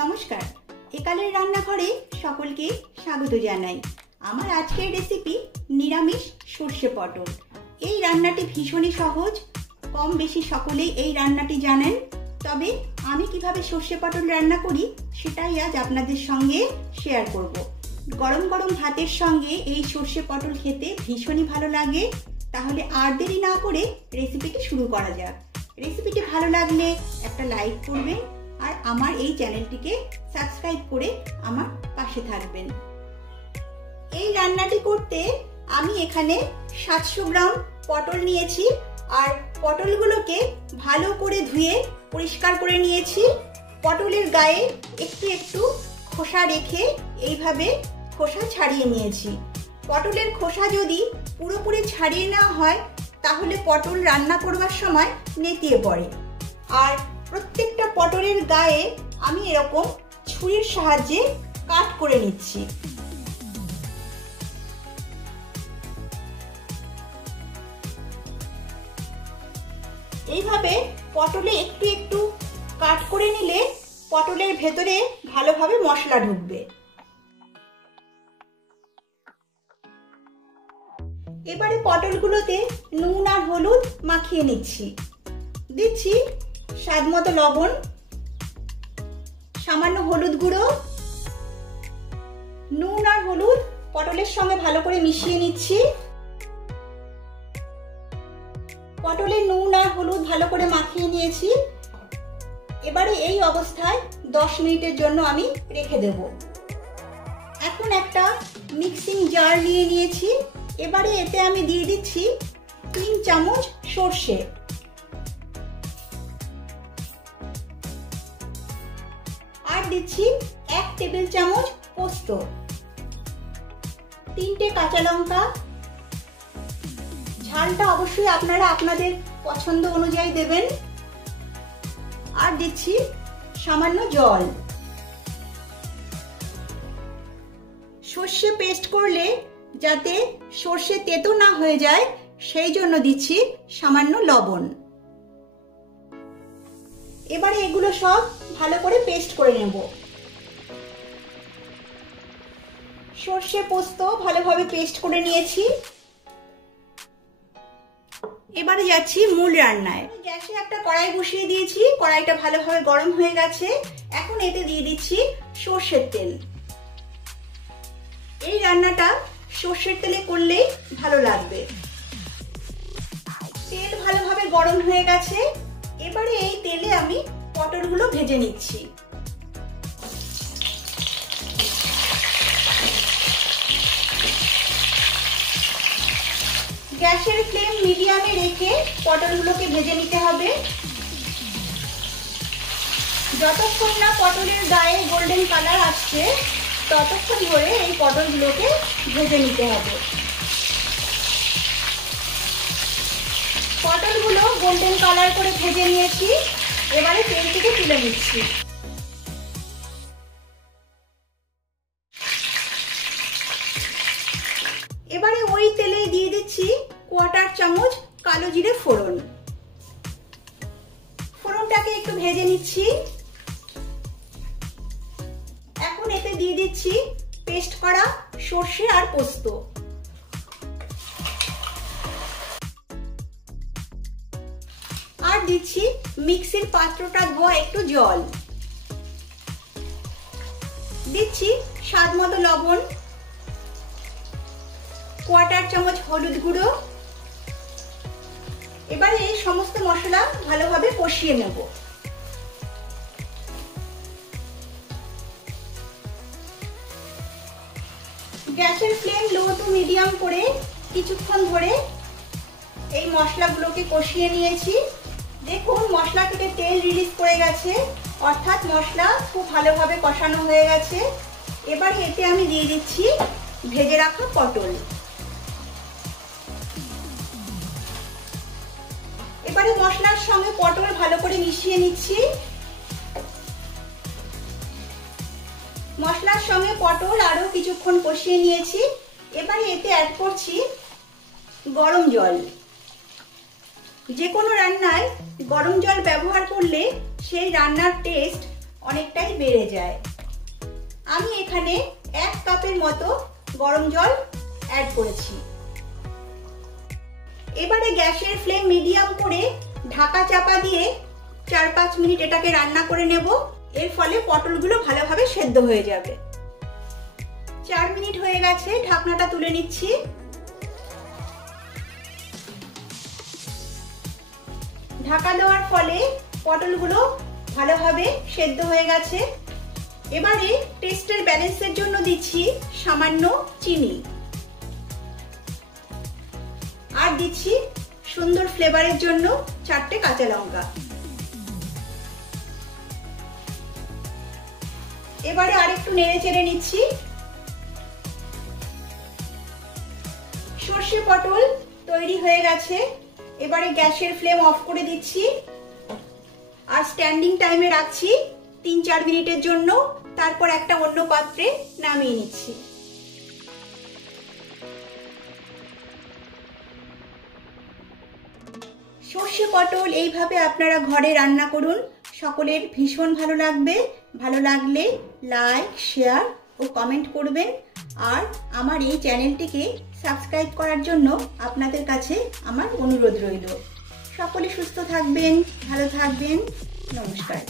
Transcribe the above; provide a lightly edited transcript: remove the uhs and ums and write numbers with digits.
নমস্কার, একালের রান্নাঘরে সকলকে স্বাগত জানাই। আমার আজকের রেসিপি নিরামিষ সর্ষে পটল। এই রান্নাটি ভীষণই সহজ, কম বেশি সকলেই এই রান্নাটি জানেন। তবে আমি কিভাবে সর্ষে পটল রান্না করি সেটাই আজ আপনাদের সঙ্গে শেয়ার করব। গরম গরম ভাতের সঙ্গে এই সর্ষে পটল খেতে ভীষণই ভালো লাগে। তাহলে আর দেরি না করে রেসিপিটি শুরু করা যাক। রেসিপিটি ভালো লাগলে একটা লাইক করবেন আর আমার এই চ্যানেলটিকে সাবস্ক্রাইব করে আমার পাশে থাকবেন। এই রান্নাটি করতে আমি এখানে 700 গ্রাম পটল নিয়েছি আর পটলগুলোকে ভালো করে ধুয়ে পরিষ্কার করে নিয়েছি। পটলের গায়ে একটু একটু খোসা রেখে এইভাবে খোসা ছাড়িয়ে নিয়েছি। পটলের খোসা যদি পুরোপুরি ছাড়িয়ে নেওয়া হয় তাহলে পটল রান্না করবার সময় নেতিয়ে পড়ে। আর প্রত্যেকটা পটলের গায়ে আমি এরকম ছুরির সাহায্যে কাট করে নিচ্ছি। এইভাবে পটলে একটু একটু কাট করে নিলে পটলের ভেতরে ভালোভাবে মশলা ঢুকবে। এবারে পটলগুলোতে নুন আর হলুদ মাখিয়ে নিচ্ছি। দিচ্ছি স্বাদ মতো লবণ, সামান্য হলুদ গুঁড়ো, নুন আর হলুদ পটলের সঙ্গে ভালো করে মিশিয়ে নিচ্ছি। পটলে নুন আর হলুদ ভালো করে মাখিয়ে নিয়েছি। এবারে এই অবস্থায় 10 মিনিটের জন্য আমি রেখে দেব। এখন একটা মিক্সিং জার নিয়ে নিয়েছি। এবারে এতে আমি দিয়ে দিচ্ছি 3 চামচ সর্ষে, আর দিচ্ছি 1 টেবিল চামচ পোস্ত, 3টে কাঁচা লঙ্কা। ঝালটা অবশ্যই আপনারা আপনাদের পছন্দ অনুযায়ী দেবেন। আর দিচ্ছি সামান্য জল। সর্ষে পেস্ট করলে যাতে সর্ষে তেতো না হয়ে যায় সেই জন্য দিচ্ছি সামান্য লবণ। এবারে এগুলো সব ভালো করে পেস্ট করে নেব। সর্ষে পোস্ত ভালোভাবে পেস্ট করে নিয়েছি। এবারে যাচ্ছি মূল রান্নায়। গ্যাসে একটা কড়াই বসিয়ে দিয়েছি, কড়াইটা ভালোভাবে গরম হয়ে গেছে। এখন এতে দিয়ে দিচ্ছি সর্ষের তেল। এই রান্নাটা সর্ষের তেলে করলেই ভালো লাগবে। তেল ভালোভাবে গরম হয়ে গেছে। এবারে এই তেলে আমি পটলগুলো ভেজে নিচ্ছি। গ্যাসের ফ্লেম মিডিয়ামে রেখে পটলগুলোকে ভেজে নিতে হবে। যতক্ষণ না পটলের গায়ে গোল্ডেন কালার আসছে ততক্ষণ ধরে এই পটলগুলোকে ভেজে নিতে হবে। পটলগুলো গোল্ডেন কালার করে ভেজে নিয়েছি। এবারে তেল থেকে তুলে নিচ্ছি। এবারে ওই তেলে দিয়ে দিচ্ছি 1/4 চামচ কালো জিরে ফোড়ন। ফোড়নটাকে একটু ভেজে নিচ্ছি। এখন এতে দিয়ে দিচ্ছি পেস্ট করা সর্ষে আর পোস্ত। আর দিচ্ছি মিক্সির পাত্রটা ধোয়া একটু জল। দিচ্ছি স্বাদ মতো লবণ, 1/4 চামচ হলুদ গুঁড়ো। এবারে এই সমস্ত মশলা ভালোভাবে কষিয়ে নেব। গ্যাসের ফ্লেম লো টু মিডিয়াম করে কিছুক্ষণ ধরে এই মশলাগুলোকে কষিয়ে নিয়েছি। দেখুন মশলা থেকে তেল রিলিজ করে গেছে, অর্থাৎ মশলা খুব ভালোভাবে কষানো হয়ে গেছে। এবারে এতে আমি দিয়ে দিচ্ছি ভেজে রাখা পটল। এবারে মশলার সঙ্গে পটল ভালো করে মিশিয়ে নিচ্ছি। মশলার সঙ্গে পটল আরো কিছুক্ষণ কষিয়ে নিয়েছি। এবারে এতে অ্যাড করছি গরম জল। যে কোনো রান্নায় গরম জল ব্যবহার করলে সেই রান্নার টেস্ট অনেকটাই বেড়ে যায়। আমি এখানে 1 কাপের মতো গরম জল অ্যাড করেছি। এবারে গ্যাসের ফ্লেম মিডিয়াম করে ঢাকা চাপা দিয়ে 4-5 মিনিট এটাকে রান্না করে নেব। এর ফলে পটলগুলো ভালোভাবে সেদ্ধ হয়ে যাবে। 4 মিনিট হয়ে গেছে, ঢাকনাটা তুলে নিচ্ছি। ঢাকা দেওয়ার ফলে পটলগুলো ভালোভাবে সেদ্ধ হয়ে গেছে। এবারে টেস্টের ব্যালেন্সের জন্য দিচ্ছি সামান্য চিনি, আর দিচ্ছি সুন্দর ফ্লেভারের জন্য 4টে কাঁচা লঙ্কা। এবারে আরেকটু নেড়ে চেড়ে নিচ্ছি। সর্ষে পটল তৈরি হয়ে গেছে। এবারে গ্যাসের ফ্লেম অফ করে দিচ্ছি আর স্ট্যান্ডিং টাইমে রাখছি 3-4 মিনিটের জন্য। তারপর একটা অন্য পাত্রে নামিয়ে নিচ্ছি। সর্ষে পটল এইভাবে আপনারা ঘরে রান্না করুন, সকলের ভীষণ ভালো লাগবে। ভালো লাগলে লাইক, শেয়ার ও কমেন্ট করবেন। আর আমার এই চ্যানেলটিকে সাবস্ক্রাইব করার জন্য আপনাদের কাছে আমার অনুরোধ রইল। সকলে সুস্থ থাকবেন, ভালো থাকবেন। নমস্কার।